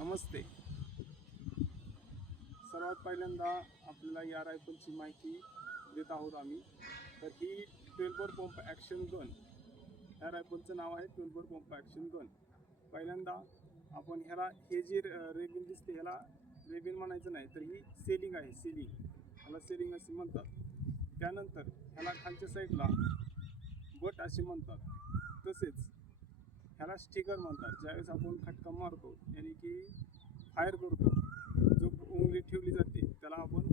नमस्ते. सर्वात पहिल्यांदा आपल्याला या रायफलची माहिती देत आहोत आम्ही. तर ही 12 बोर पंप ॲक्शन गन, या रायफलचं नाव आहे 12 बोर पंप ॲक्शन गन. पहिल्यांदा आपण ह्याला हे जे रेबिन दिसते ह्याला रेबिन म्हणायचं नाही, तर ही सेलिंग आहे. ह्याला सेलिंग असे म्हणतात. त्यानंतर ह्याला खालच्या साईडला बट असे म्हणतात. तसेच ह्याला स्टिकर म्हणतात. ज्यावेळेस आपण खटका मारतो यानी की फायर करतो, जो उंगली ठेवली जाते त्याला आपण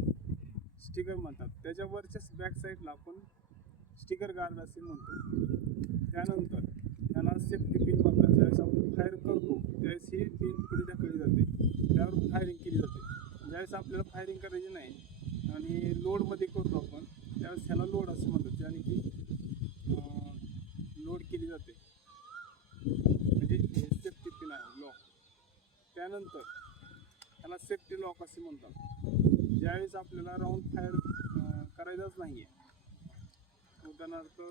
स्टिकर म्हणतात. त्याच्यावरच्याच बॅक साईडला आपण स्टिकर गार्ड असे म्हणतो. त्यानंतर ह्याला सेफ्टी पिन म्हणतात. ज्यावेळेस आपण फायर करतो त्यावेळेस ही पिन पुढे ढकलली जाते, त्यावर फायरिंग केली जाते. ज्यावेळेस आपल्याला फायरिंग करायची नाही आणि लोडमध्ये करतो आपण, त्यावेळेस ह्याला लोड असे म्हणतात. ज्याने की लोड केली जाते, म्हणजे सेफ्टी पिन आहे, लॉक. त्यानंतर ह्याला सेफ्टी लॉक असे म्हणतात. ज्यावेळेस आपल्याला राऊंड फायर करायचाच नाही आहे, उदाहरणार्थ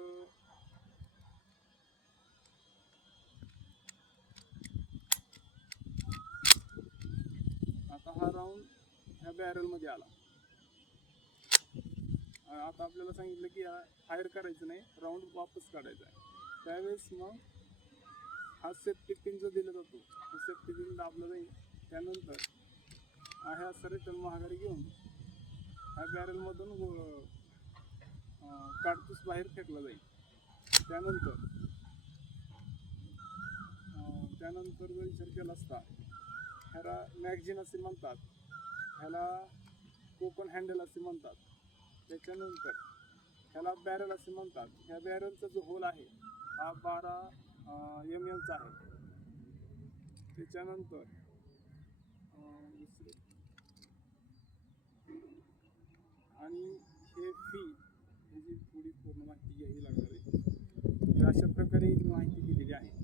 आता हा राऊंड ह्या बॅरलमध्ये आला. आता आपल्याला सांगितलं की फायर करायचं नाही, राऊंड वापस काढायचा आहे. त्यावेळेस मग हा सेफ्टी पिन जो दिला जातो, तो सेफ्टी पिन दाबला जाईल. त्यानंतर हा असा रिटर्न माघारी घेऊन ह्या बॅरलमधून काडतूस बाहेर फेकला जाईल. त्यानंतर जर विचार केला असता, ह्याला मॅगझिन असे म्हणतात, ह्याला कोकन हँडल असे म्हणतात. त्याच्यानंतर ह्याला बॅरल असे म्हणतात. ह्या बॅरलचा जो होल आहे हा 12 mm चा आहे. त्याच्यानंतर आणि हे ह्याची थोडी पूर्ण माहिती घ्यावी लागणार आहे. अशा प्रकारे माहिती दिलेली आहे.